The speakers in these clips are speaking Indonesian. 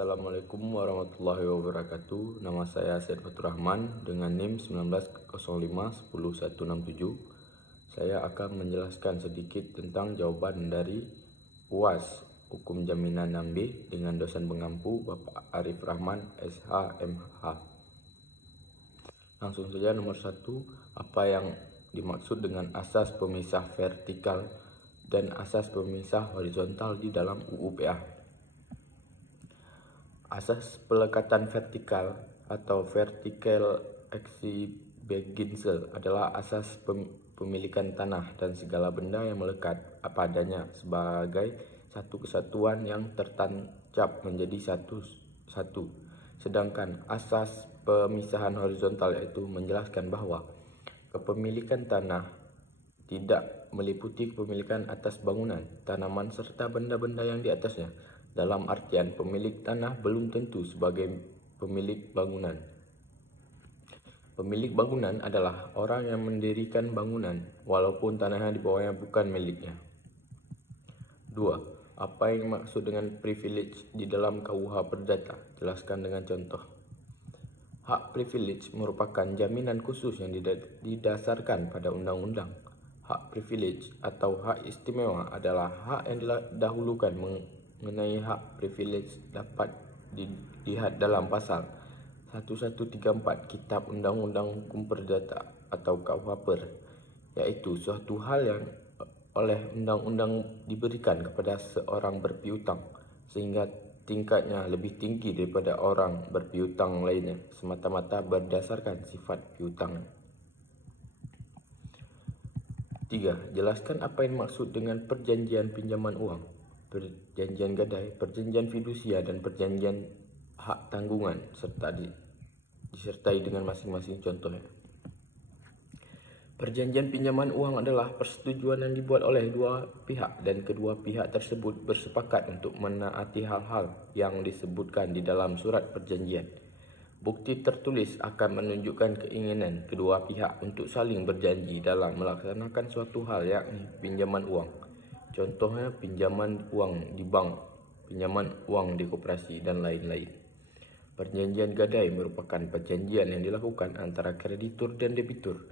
Assalamualaikum warahmatullahi wabarakatuh. Nama saya Syed Fatur Rahman dengan NIM 1905-10167. Saya akan menjelaskan sedikit tentang jawaban dari UAS Hukum Jaminan 6B dengan dosen pengampu Bapak Arif Rahman SH MH. Langsung saja, nomor 1, apa yang dimaksud dengan asas pemisah vertikal dan asas pemisah horizontal di dalam UU PA? Asas pelekatan vertikal atau vertical exhibitions adalah asas pemilikan tanah dan segala benda yang melekat padanya sebagai satu kesatuan yang tertancap menjadi satu. Sedangkan asas pemisahan horizontal yaitu menjelaskan bahwa kepemilikan tanah tidak meliputi kepemilikan atas bangunan, tanaman, serta benda-benda yang di atasnya. Dalam artian, pemilik tanah belum tentu sebagai pemilik bangunan. Pemilik bangunan adalah orang yang mendirikan bangunan, walaupun tanahnya di bawahnya bukan miliknya. 2. Apa yang dimaksud dengan privilege di dalam KUH Perdata? Jelaskan dengan contoh. Hak privilege merupakan jaminan khusus yang didasarkan pada undang-undang. Hak privilege atau hak istimewa adalah hak yang didahulukan. Mengenai hak privilege dapat dilihat dalam pasal 1134 Kitab Undang-Undang Hukum Perdata atau KUH Per, yaitu suatu hal yang oleh undang-undang diberikan kepada seorang berpiutang sehingga tingkatnya lebih tinggi daripada orang berpiutang lainnya semata-mata berdasarkan sifat piutang. 3. Jelaskan apa yang dimaksud dengan perjanjian pinjaman uang, perjanjian gadai, perjanjian fidusia, dan perjanjian hak tanggungan serta disertai dengan masing-masing contohnya. Perjanjian pinjaman uang adalah persetujuan yang dibuat oleh dua pihak dan kedua pihak tersebut bersepakat untuk menaati hal-hal yang disebutkan di dalam surat perjanjian. Bukti tertulis akan menunjukkan keinginan kedua pihak untuk saling berjanji dalam melaksanakan suatu hal, yakni pinjaman uang. Contohnya pinjaman uang di bank, pinjaman uang di koperasi, dan lain-lain. Perjanjian gadai merupakan perjanjian yang dilakukan antara kreditur dan debitur.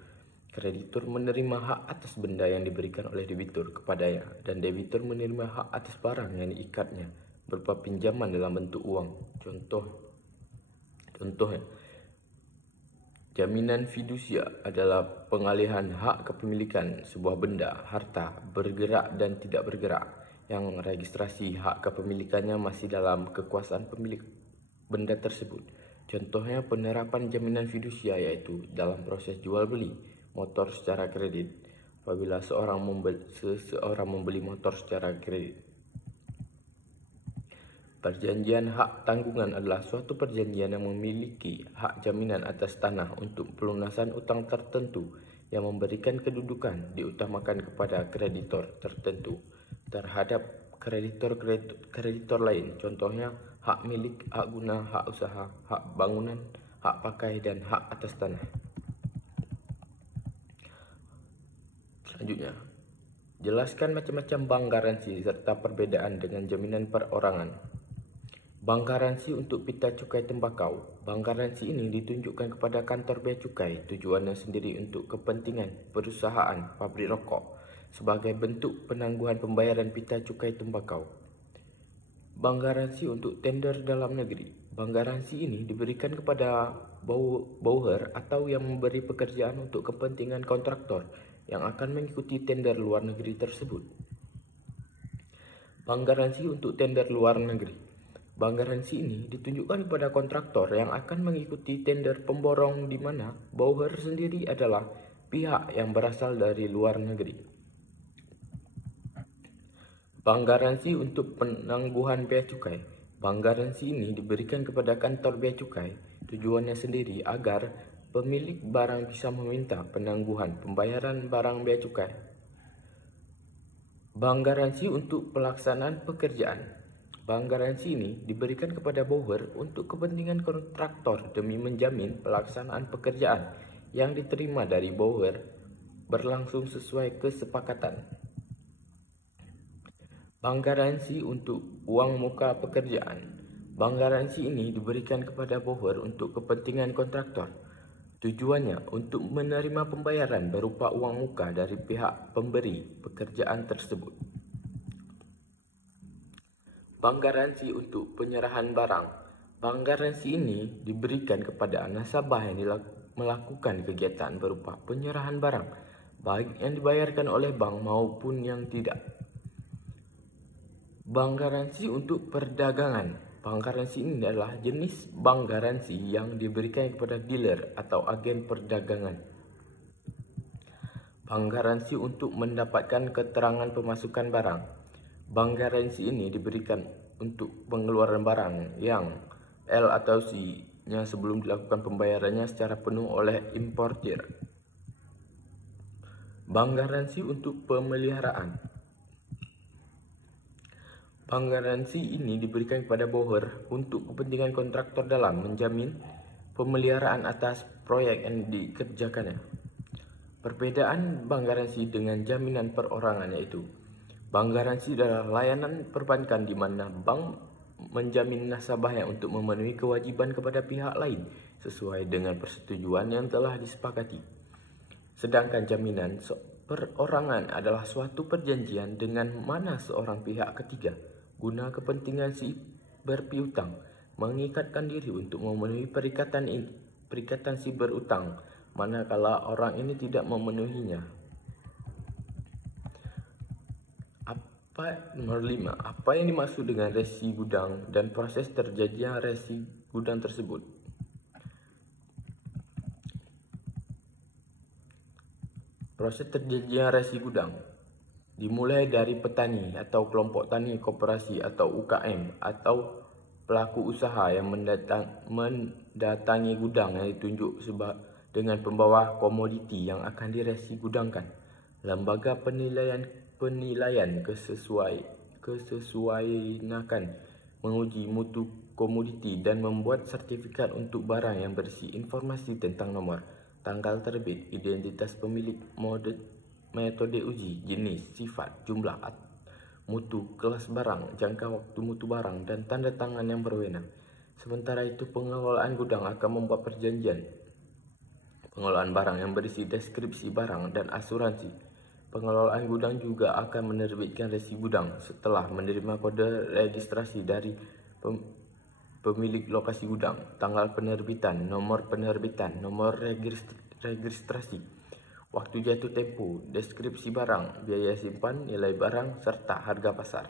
Kreditur menerima hak atas benda yang diberikan oleh debitur kepadanya, dan debitur menerima hak atas barang yang diikatnya berupa pinjaman dalam bentuk uang. Contohnya, jaminan fidusia adalah pengalihan hak kepemilikan sebuah benda, harta, bergerak dan tidak bergerak, yang registrasi hak kepemilikannya masih dalam kekuasaan pemilik benda tersebut. Contohnya penerapan jaminan fidusia yaitu dalam proses jual beli motor secara kredit, apabila seseorang membeli motor secara kredit. Perjanjian hak tanggungan adalah suatu perjanjian yang memiliki hak jaminan atas tanah untuk pelunasan utang tertentu yang memberikan kedudukan diutamakan kepada kreditor tertentu terhadap kreditor lain. Contohnya hak milik, hak guna, hak usaha, hak bangunan, hak pakai, dan hak atas tanah. Selanjutnya, jelaskan macam-macam bank garansi serta perbedaan dengan jaminan perorangan. Bank garansi untuk pita cukai tembakau. Bank garansi ini ditunjukkan kepada kantor bea cukai, tujuannya sendiri untuk kepentingan perusahaan pabrik rokok sebagai bentuk penangguhan pembayaran pita cukai tembakau. Bank garansi untuk tender dalam negeri. Bank garansi ini diberikan kepada bauher atau yang memberi pekerjaan untuk kepentingan kontraktor yang akan mengikuti tender luar negeri tersebut. Bank garansi untuk tender luar negeri. Bank garansi ini ditunjukkan kepada kontraktor yang akan mengikuti tender pemborong di mana bauher sendiri adalah pihak yang berasal dari luar negeri. Bank garansi untuk penangguhan bea cukai. Bank garansi ini diberikan kepada kantor bea cukai, tujuannya sendiri agar pemilik barang bisa meminta penangguhan pembayaran barang bea cukai. Bank garansi untuk pelaksanaan pekerjaan. Bank garansi ini diberikan kepada bauher untuk kepentingan kontraktor demi menjamin pelaksanaan pekerjaan yang diterima dari bauher berlangsung sesuai kesepakatan. Bank garansi untuk uang muka pekerjaan. Bank garansi ini diberikan kepada borrower untuk kepentingan kontraktor. Tujuannya untuk menerima pembayaran berupa uang muka dari pihak pemberi pekerjaan tersebut. Bank garansi untuk penyerahan barang. Bank garansi ini diberikan kepada nasabah yang melakukan kegiatan berupa penyerahan barang, baik yang dibayarkan oleh bank maupun yang tidak. Bank garansi untuk perdagangan. Bank garansi ini adalah jenis bank garansi yang diberikan kepada dealer atau agen perdagangan. Bank garansi untuk mendapatkan keterangan pemasukan barang. Bank garansi ini diberikan untuk pengeluaran barang yang L atau C-nya sebelum dilakukan pembayarannya secara penuh oleh importir. Bank garansi untuk pemeliharaan. Bank garansi ini diberikan kepada borrower untuk kepentingan kontraktor dalam menjamin pemeliharaan atas proyek yang dikerjakannya. Perbedaan bank garansi dengan jaminan perorangan yaitu bank garansi adalah layanan perbankan di mana bank menjamin nasabahnya untuk memenuhi kewajiban kepada pihak lain sesuai dengan persetujuan yang telah disepakati. Sedangkan jaminan perorangan adalah suatu perjanjian dengan mana seorang pihak ketiga guna kepentingan si berpiutang mengikatkan diri untuk memenuhi perikatan si berutang manakala orang ini tidak memenuhinya. Nomor 5. Apa yang dimaksud dengan resi gudang dan proses terjadinya resi gudang tersebut? Proses terjadinya resi gudang dimulai dari petani atau kelompok tani koperasi atau UKM atau pelaku usaha yang mendatangi gudang yang ditunjuk dengan pembawa komoditi yang akan diresi gudangkan. Lembaga penilaian kesesuaian akan menguji mutu komoditi dan membuat sertifikat untuk barang yang berisi informasi tentang nomor, tanggal terbit, identitas pemilik, metode uji, jenis, sifat, jumlah, mutu, kelas barang, jangka waktu mutu barang, dan tanda tangan yang berwenang. Sementara itu, pengelolaan gudang akan membuat perjanjian pengelolaan barang yang berisi deskripsi barang dan asuransi. Pengelolaan gudang juga akan menerbitkan resi gudang setelah menerima kode registrasi dari pemilik lokasi gudang, tanggal penerbitan, nomor registrasi, waktu jatuh tempo, deskripsi barang, biaya simpan, nilai barang, serta harga pasar.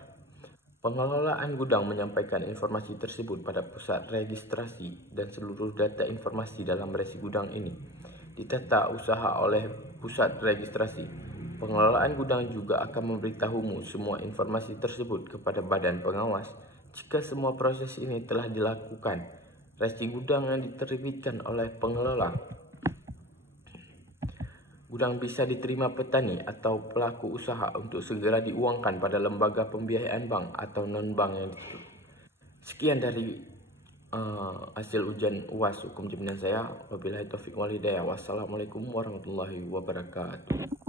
Pengelolaan gudang menyampaikan informasi tersebut pada pusat registrasi dan seluruh data informasi dalam resi gudang ini ditata usaha oleh pusat registrasi. Pengelolaan gudang juga akan memberitahumu semua informasi tersebut kepada badan pengawas. Jika semua proses ini telah dilakukan, resi gudang yang diterbitkan oleh pengelola gudang bisa diterima petani atau pelaku usaha untuk segera diuangkan pada lembaga pembiayaan bank atau non-bank yang ditutup. Sekian dari hasil ujian UAS hukum jaminan saya. Wabillahi taufiq wal hidayah. Wassalamualaikum warahmatullahi wabarakatuh.